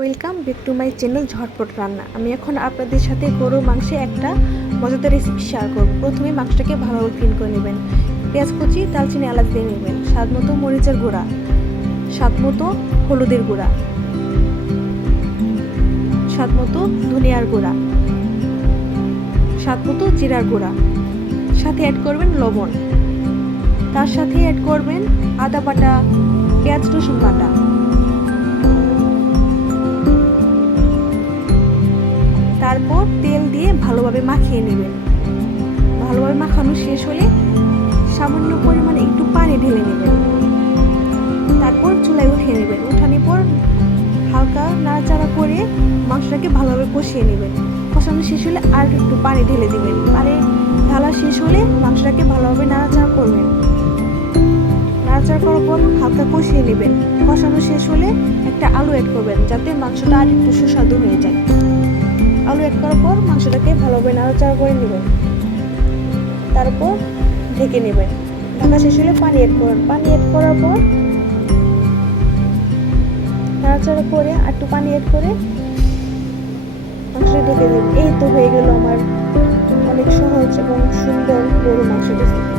Welcome back to my channel ঝটপট রান্না। আমি এখন আপনাদের সাথে গরুর মাংসে একটা মজাদার রেসিপি শেয়ার করব। প্রথমে মাংসটাকে ভালোভাবে ক্লিন করে নেবেন, পেঁয়াজ কুচি, দারচিনি, এলাচ দিয়ে নেবেন, স্বাদ মতো মরিচের গুঁড়া, স্বাদ মতো হলুদের গুঁড়া, স্বাদ মতো ধনিয়ার গুঁড়া, স্বাদ মতো জিরার গুঁড়া, সাথে অ্যাড করবেন লবণ, তার সাথে অ্যাড করবেন আদা বাটা, পেঁয়াজ রসুন বাটা। তারপর তেল দিয়ে ভালোভাবে মাখিয়ে নেবেন। ভালোভাবে মাখানো শেষ হলে সামান্য পরিমাণে একটু পানি ঢেলে নেবেন। তারপর চুলায় উঠিয়ে নেবেন। উঠানোর পর হালকা নাড়াচাড়া করে মাংসটাকে ভালোভাবে কষিয়ে নেবেন। কষানো শেষ হলে আর একটু পানি ঢেলে দিবেন। পানি ঢালা শেষ হলে মাংসটাকে ভালোভাবে নাড়াচাড়া করবেন। নাড়াচাড়া করার পর হালকা কষিয়ে নেবেন। কষানো শেষ হলে একটা আলু অ্যাড করবেন, যাতে মাংসটা আর একটু সুস্বাদু হয়ে যায়। আলু অ্যাড করার পর মাংসটাকে ভালোভাবে নাড়াচাড়া করে নেবেন। তারপর ঢেকে নেবেন। ঢাকা শেষ হলে পানি অ্যাড করবেন। পানি অ্যাড করার পর নাড়াচাড়া করে আর একটু পানি অ্যাড করে মাংসটা ঢেকে দেবেন। এই তো হয়ে গেল আমার অনেক সহজ এবং সুন্দর গরুর মাংস রেসিপি।